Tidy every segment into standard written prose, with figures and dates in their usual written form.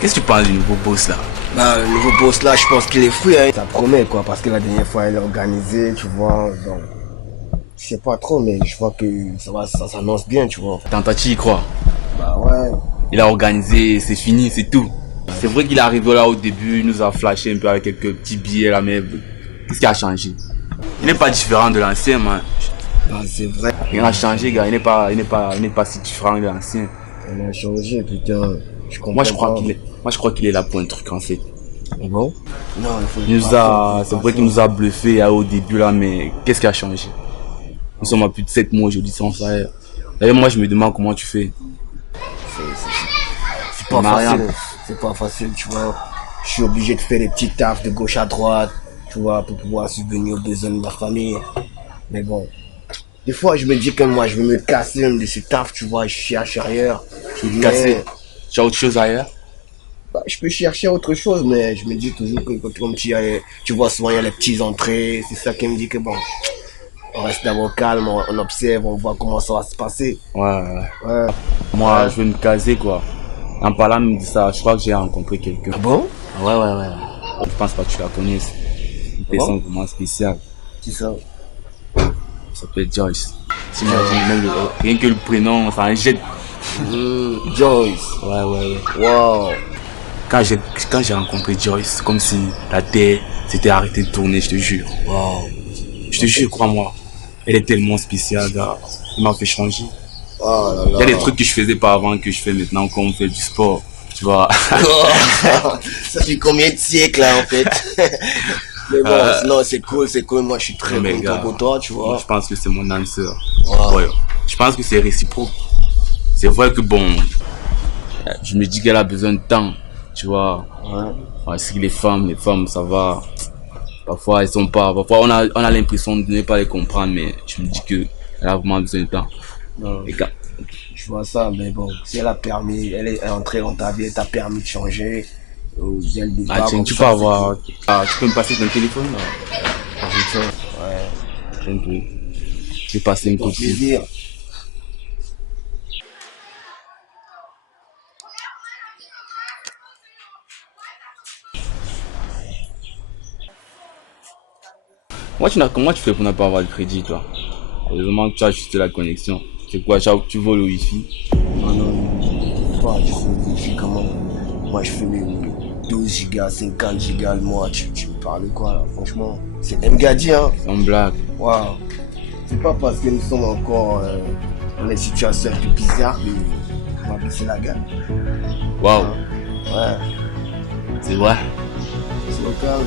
Qu'est-ce que tu penses du nouveau boss là? Bah, le nouveau boss là, je pense qu'il est fou, hein. Ça promet quoi, parce que la dernière fois il est organisé, tu vois, donc. Je sais pas trop, mais je vois que ça s'annonce bien, tu vois. Tu y crois? Bah ouais. Il a organisé, c'est fini, c'est tout. C'est vrai qu'il est arrivé là au début, il nous a flashé un peu avec quelques petits billets là, mais qu'est-ce qui a changé? Il n'est pas différent de l'ancien, man. Bah, c'est vrai. Rien n'a changé, gars. Il n'est pas si différent de l'ancien. On a changé, putain. Je comprends Moi, pas. je crois qu'il est là pour un truc, en fait. Ah bon? Non, il faut C'est vrai qu'il nous a bluffé au début là, mais qu'est-ce qui a changé? Nous sommes à plus de 7 mois aujourd'hui sans ça. D'ailleurs, moi, je me demande comment tu fais. C'est pas facile. C'est pas facile, tu vois. Je suis obligé de faire des petits tafs de gauche à droite, tu vois, pour pouvoir subvenir aux besoins de ma famille. Mais bon. Des fois, je me dis que moi, je veux me casser même de ce taf, tu vois, je cherche ailleurs. Tu veux te casser? Tu as autre chose ailleurs? Bah, je peux chercher autre chose, mais je me dis toujours que comme tu vois, souvent il y a les petites entrées, c'est ça qui me dit que bon, on reste d'abord calme, on observe, on voit comment ça va se passer. Ouais. Ouais. Moi, je veux me caser, quoi. En parlant de ça, je crois que j'ai rencontré quelqu'un. Ah bon? Ouais. Je pense pas que tu la connaisses. Une personne vraiment spéciale. Qui ça? Ça peut être Joyce. T'imagines, même rien que le prénom, ça en jette. Joyce. Ouais. Wow. Quand j'ai rencontré Joyce, c'est comme si la terre s'était arrêtée de tourner, je te jure. Wow. Je te jure, crois-moi. Elle est tellement spéciale, gars. Elle m'a fait changer. Oh là là. Il y a des trucs que je faisais pas avant que je fais maintenant, comme on fait du sport. Tu vois. Ça fait combien de siècles là en fait? Mais bon, non, c'est cool. Moi, je suis très content pour toi, tu vois. Je pense que c'est mon âme sœur. Wow. Ouais. Je pense que c'est réciproque. C'est vrai que bon, je me dis qu'elle a besoin de temps, tu vois. Ouais, c'est que les femmes, ça va. Parfois, elles sont pas. Parfois, on a l'impression de ne pas les comprendre, mais je me dis que elle a vraiment besoin de temps. Non. Je vois ça, mais bon, si elle a permis, elle est entrée dans ta vie, elle t'a permis de changer. Dès le départ, Tiens, tu peux avoir. Tu peux me passer ton téléphone là? Ouais. Tiens, je vais passer une coup de fil. Comment tu fais pour ne pas avoir de crédit, toi? Heureusement que tu as ajusté la connexion. C'est quoi, tu voles le wifi? Non, tu fais le wifi comment? Moi, je fais mes 12 gigas, 50 gigas le mois. Tu me parles de quoi, là? Franchement, c'est Mgadi, hein? Sans blague. Waouh. C'est pas parce que nous sommes encore dans des situations un peu bizarres qu'on va baisser la gamme. Waouh. Ouais. C'est vrai. C'est local,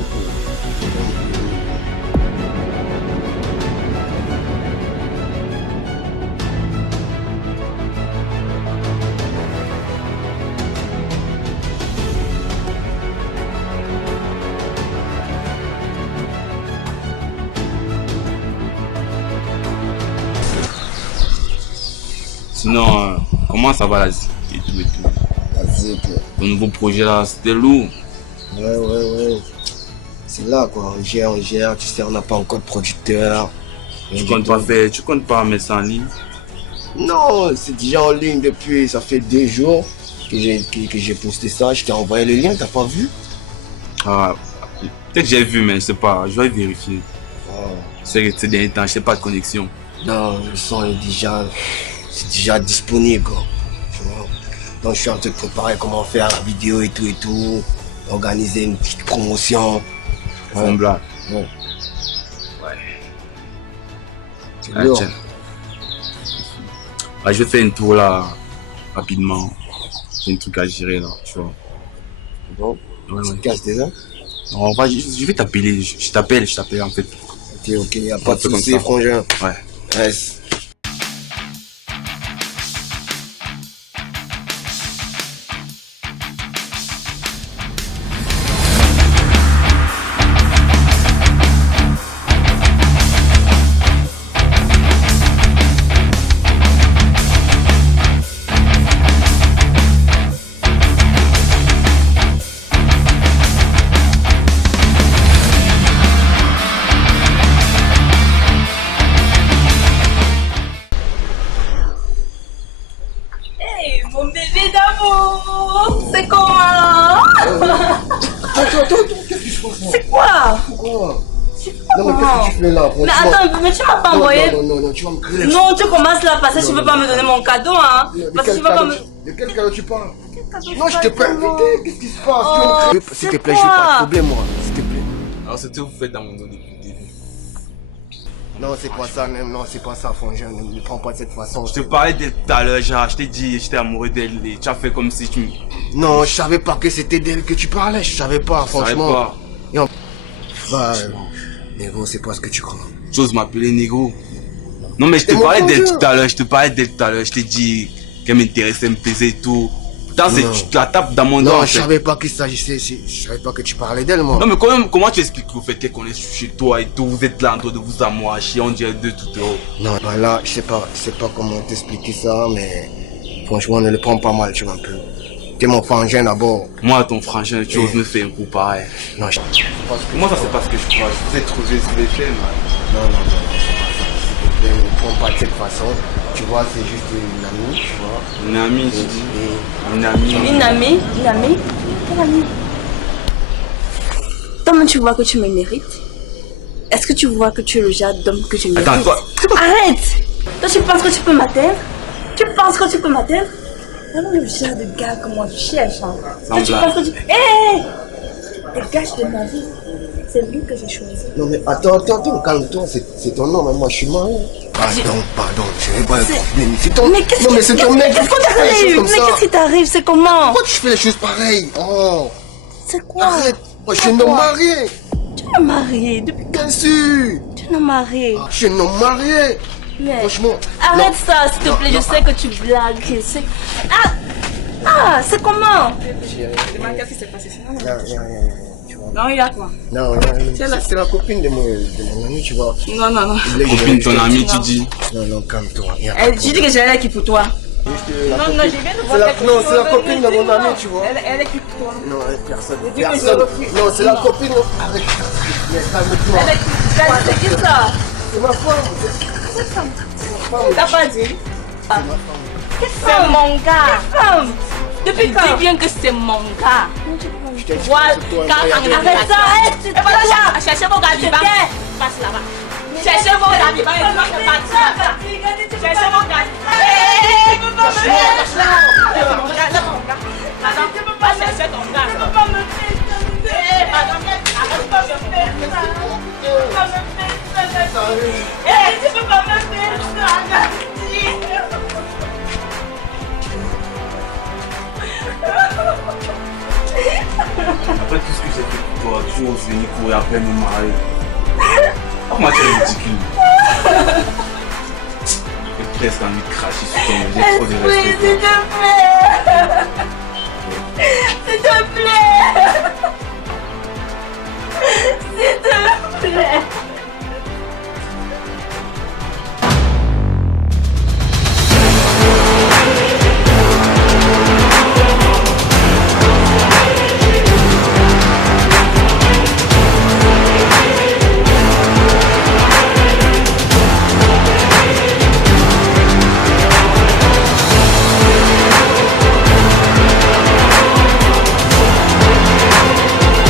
Sinon, comment ça va la ZIP et tout? La ZIP. Ton nouveau projet là, c'était lourd. Ouais. C'est là quoi, on gère, tu sais, on n'a pas encore de producteur. Tu comptes pas mettre ça en ligne? Non, c'est déjà en ligne depuis, ça fait 2 jours que j'ai posté ça, je t'ai envoyé le lien, t'as pas vu? Ah, peut-être que j'ai vu, mais je sais pas, je vais vérifier. Oh. Ces derniers temps, je n'ai pas de connexion. Non, le son est déjà disponible quoi. Tu vois? Donc je suis en train de préparer comment faire la vidéo et tout, organiser une petite promotion. Sans blague. Ouais. C'est Ah, lourd. tiens. Ah, je vais faire une tour là, rapidement. J'ai un truc à gérer là, tu vois. Bon, Ouais. tu te casses déjà? Non, je vais t'appeler, je t'appelle en fait. Ok, y a pas de soucis, frangin. Ouais. Reste. Non, mais qu'est-ce que tu fais là? Mais attends, mais tu m'as pas envoyé. Non, tu vas me créer. Non, tu commences là parce que tu veux pas me donner mon cadeau, hein. Parce que tu veux pas me. De quel cadeau tu parles? Non, je t'ai pas invité. Qu'est-ce qui se passe? S'il te plaît, j'ai pas de problème, moi. S'il te plaît. Alors, c'est ce que vous faites dans mon dos depuis le début. Non, c'est pas ça, même. Non, c'est pas ça, Frangin. Ne me prends pas de cette façon. Je te parlais d'elle tout à l'heure, genre, je t'ai dit, j'étais amoureux d'elle et tu as fait comme si tu. Non, je savais pas que c'était d'elle que tu parlais. Je savais pas, franchement. Bah, Négro, c'est pas ce que tu crois. Tu oses m'appeler Négro. Non, mais je te parlais d'elle tout à l'heure, je t'ai dit qu'elle m'intéressait, me plaisait et tout. Putain, tu la tapes dans mon dos. Non, je savais pas qu'il s'agissait, je savais pas que tu parlais d'elle, moi. Non, mais comment tu expliques le fait qu'elle connaisse chez toi et tout, vous êtes là en train de vous amouracher, on dirait deux tout haut. Non, bah là, je sais pas comment t'expliquer ça, mais franchement, ne le prends pas mal, tu vois un peu. T'es mon frangin d'abord. Moi, ton frangin, tu oses me faire un coup pareil. Non, Moi, ça c'est pas ce que je crois, je vous ai trouvé sur les films. Non, s'il te plaît, ne me prends pas de cette façon. Tu vois, c'est juste une amie, tu vois. Une amie, tu dis. Une amie. Une amie. Toi-même, tu vois que tu me mérites. Est-ce que tu vois que tu es le genre d'homme que je mérite? Attends, toi. Arrête! Toi, tu penses que tu peux m'atteindre? Vraiment le genre de gars que moi je cherche. Hein. Toi, tu penses que tu. Hé! Dégage de ma vie. C'est lui que j'ai choisi. Non, mais attends, calme-toi, c'est ton nom, mais moi je suis marié. Pardon, je n'ai pas de problème. C'est ton. Mais qu'est-ce qui t'arrive? C'est comment? Pourquoi tu fais les choses pareilles? Oh! C'est quoi? Arrête! Moi je suis un homme marié! Tu es marié depuis quand? Bien sûr! Tu es marié. Je suis un homme marié! Mais franchement. arrête ça, s'il te plaît, je sais que tu blagues. C'est comment? Qu'est-ce qui s'est passé? Tu vois. Non, il y a quoi? Non, c'est la copine de mon ami, tu vois. Non. Copine de ton ami, tu dis. Non, calme-toi. Elle dit que j'ai l'air qui pour toi. Non, j'ai bien de voir quelque non, chose. c'est la copine de mon ami, tu vois. Elle est qui pour toi? Non, personne. dis que je refuse. Non, c'est la copine. Arrête. Mais calme-toi. C'est qui ça? C'est ma femme. T'as pas dit? C'est mon gars. Depuis quand? Dis bien que c'est mon gars. Je t'ai dit. Arrête ça, arrête, tu pas là. Cherchez vos gars vivants. Passe là-bas. Cherchez vos gars vivants. Cherchez vos gars. Tu peux pas me faire. Madame, tu peux pas chercher ton gars. Tu peux pas me faire. Madame, arrête pas de me faire ça. Tu peux pas me faire ça. Tu peux pas me faire ça. Après tout ce que j'ai fait pour toi, tu oses venir courir après me marier. Comment tu es ridicule? J'ai presque envie de cracher sur ton nez, j'ai trop de respect. S'il te plaît. S'il te plaît.